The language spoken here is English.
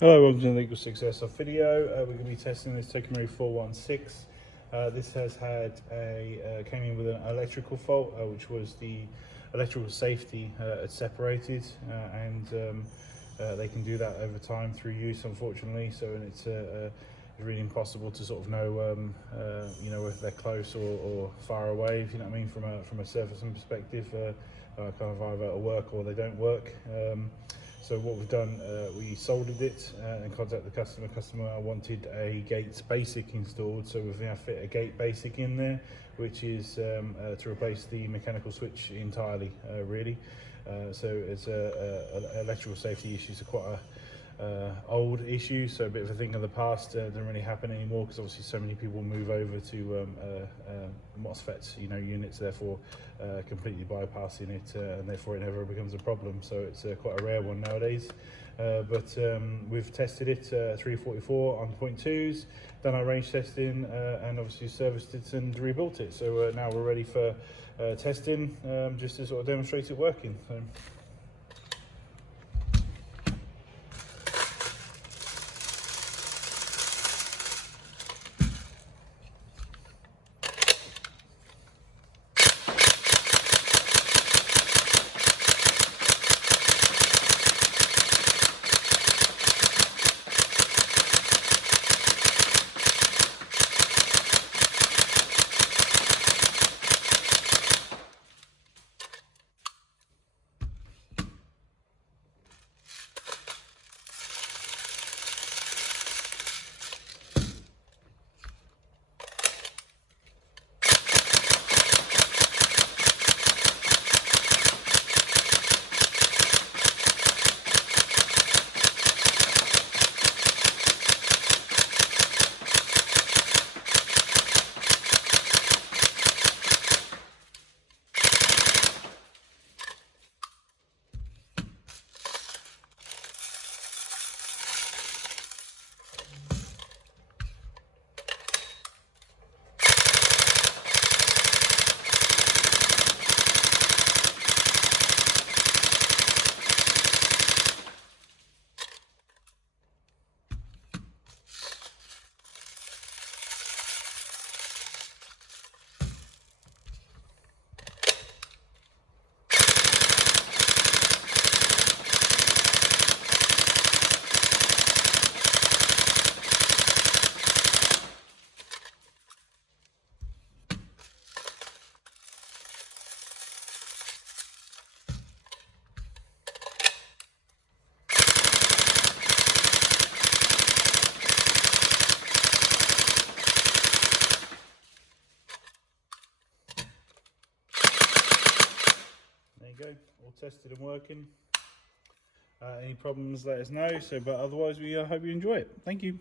Hello, welcome to the Ngrs Aeg video. We're going to be testing this Ngrs 416. This has had came in with an electrical fault, which was the electrical safety had separated, and they can do that over time through use, unfortunately. So it's really impossible to sort of know, you know, if they're close or far away. If you know what I mean, from a surfacing perspective, kind of either work or they don't work. So what we've done, we soldered it and contacted the customer. Customer wanted a gate basic installed, so we've now fit a gate basic in there, which is to replace the mechanical switch entirely, really. So it's electrical safety issues are quite a old issue, so a bit of a thing of the past. Doesn't really happen anymore because obviously so many people move over to MOSFETs, you know, units, therefore completely bypassing it, and therefore it never becomes a problem. So it's quite a rare one nowadays. But we've tested it 344 on 0.2s, done our range testing, and obviously serviced it and rebuilt it. So now we're ready for testing, just to sort of demonstrate it working. So. Go, all tested and working. Any problems, let us know. But otherwise, we hope you enjoy it. Thank you.